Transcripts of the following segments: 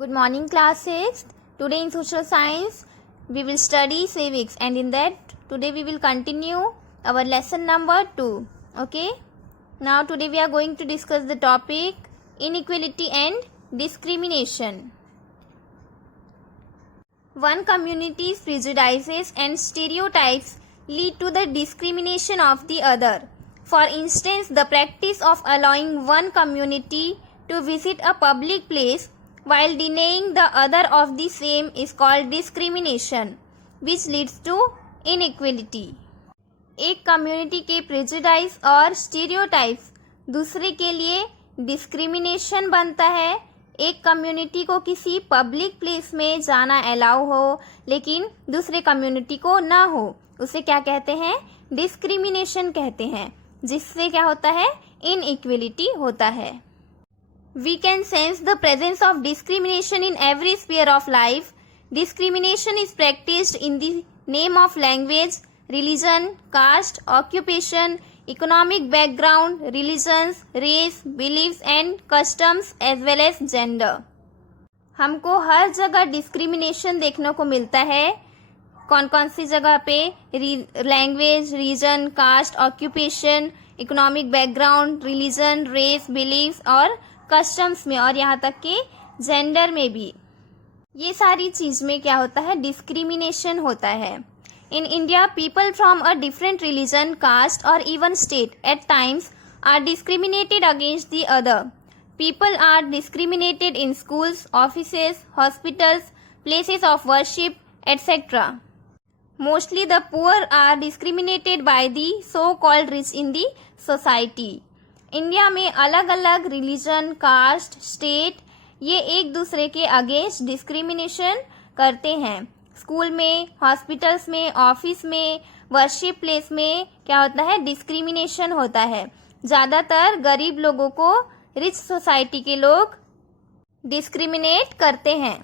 Good morning, class 6th. Today in social science, we will study civics, and in that, today we will continue our lesson number 2. Okay? Now, today we are going to discuss the topic inequality and discrimination. One community's prejudices and stereotypes lead to the discrimination of the other. For instance, the practice of allowing one community to visit a public place while denying the other of the same is called discrimination, which leads to inequality. एक community के prejudice और stereotypes दूसरे के लिए discrimination बनता है. एक community को किसी पब्लिक प्लेस में जाना अलाउ हो लेकिन दूसरे कम्युनिटी को ना हो, उसे क्या कहते हैं? डिस्क्रिमिनेशन कहते हैं, जिससे क्या होता है? इनइक्वलिटी होता है. We can sense the presence of discrimination in every sphere of life. Discrimination is practiced in the name of language, religion, caste, occupation, economic background, religions, race, beliefs and customs as well as gender. हमको हर जगह discrimination देखने को मिलता है. कौन कौन सी जगह पे? Language, region, caste, occupation, economic background, religion, race, beliefs और कस्टम्स में, और यहाँ तक कि जेंडर में भी. ये सारी चीज में क्या होता है? डिस्क्रिमिनेशन होता है. In India, people from a different religion, caste और even state at times are discriminated against the other. People are discriminated in schools, offices, hospitals, places of worship etcetera. Mostly the poor are discriminated by the so called rich in the society. India में अलग अलग religion, cast, state ये एक दूसरे के against discrimination करते हैं. School में, हॉस्पिटल्स में, ऑफिस में, वर्शिप प्लेस में क्या होता है? डिस्क्रिमिनेशन होता है. ज़्यादातर गरीब लोगों को रिच सोसाइटी के लोग डिस्क्रिमिनेट करते हैं.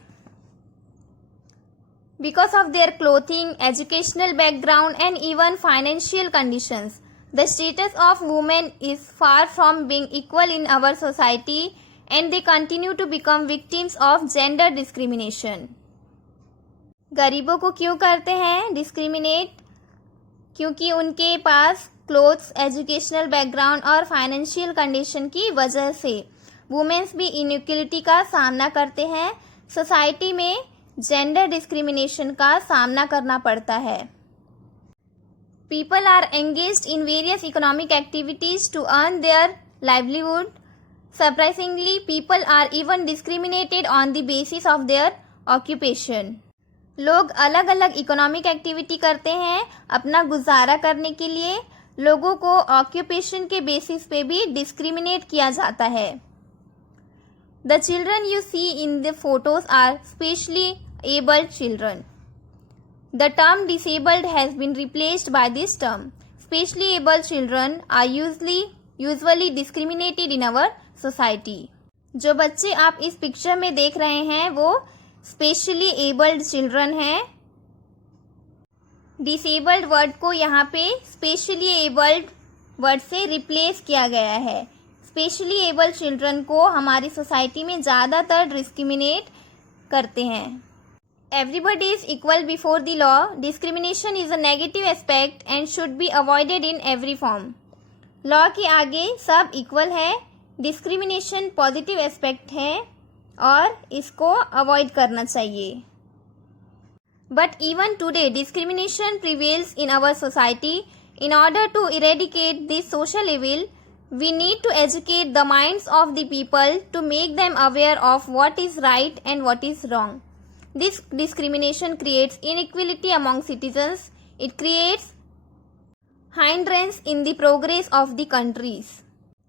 Because of their clothing, educational background and even financial conditions. The status of women is far from being equal in our society and they continue to become victims of gender discrimination. गरीबों को क्यों करते हैं discriminate? क्योंकि उनके पास clothes, educational background और financial condition की वजह से. वुमेन्स भी इनइक्वलिटी का सामना करते हैं. सोसाइटी में जेंडर डिस्क्रिमिनेशन का सामना करना पड़ता है. People are engaged in various economic activities to earn their livelihood. Surprisingly, people are even discriminated on the basis of their occupation. लोग अलग अलग इकोनॉमिक एक्टिविटी करते हैं अपना गुजारा करने के लिए. लोगों को ऑक्यूपेशन के बेसिस पे भी डिस्क्रिमिनेट किया जाता है. The children you see in the photos are specially abled children. The term disabled has been replaced by this term. Specially able children are usually discriminated in our society. जो बच्चे आप इस picture में देख रहे हैं वो स्पेशली एबल्ड चिल्ड्रन हैं. डिसेबल्ड वर्ड को यहाँ पे स्पेशली एबल्ड वर्ड से रिप्लेस किया गया है. स्पेशली एबल्ड चिल्ड्रन को हमारी सोसाइटी में ज़्यादातर डिस्क्रिमिनेट करते हैं. Everybody is equal before the law. Discrimination is a negative aspect and should be avoided in every form. Law के आगे सब इक्वल है. डिस्क्रिमिनेशन पॉजिटिव एस्पेक्ट है और इसको अवॉइड करना चाहिए. But even today, discrimination prevails in our society. In order to eradicate this social evil, we need to educate the minds of the people to make them aware of what is right and what is wrong. This discrimination creates inequality among citizens. It creates hindrance in the progress of the countries.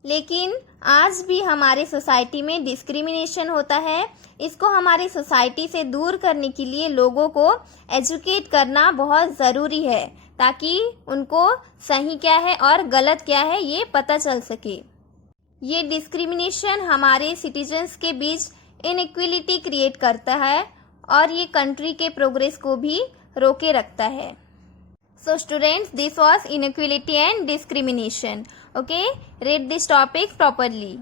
लेकिन आज भी हमारे society में discrimination होता है. इसको हमारी society से दूर करने के लिए लोगों को एजुकेट करना बहुत ज़रूरी है ताकि उनको सही क्या है और गलत क्या है ये पता चल सके. ये डिस्क्रिमिनेशन हमारे सिटीजन्स के बीच इनइक्वलिटी क्रिएट करता है और ये कंट्री के प्रोग्रेस को भी रोके रखता है. So students, this was inequality and discrimination. Okay, read this topic properly.